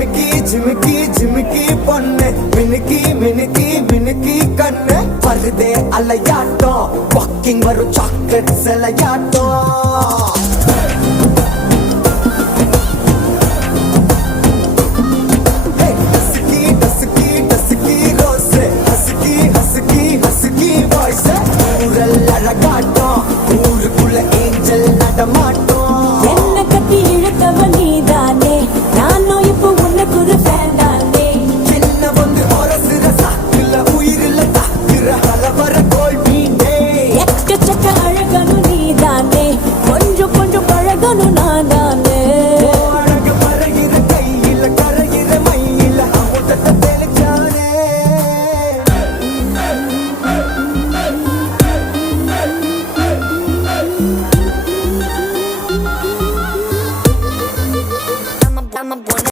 ஜிமிக்கி ஜிமிக்கி ஜிமிக்கி பொண்ணு மினுக்கி மினுக்கி மினுக்கி கண்ணு வருதே அலையாட்டம் வாக்கிங் வரும் சாக்லேட் சிலையாட்டம்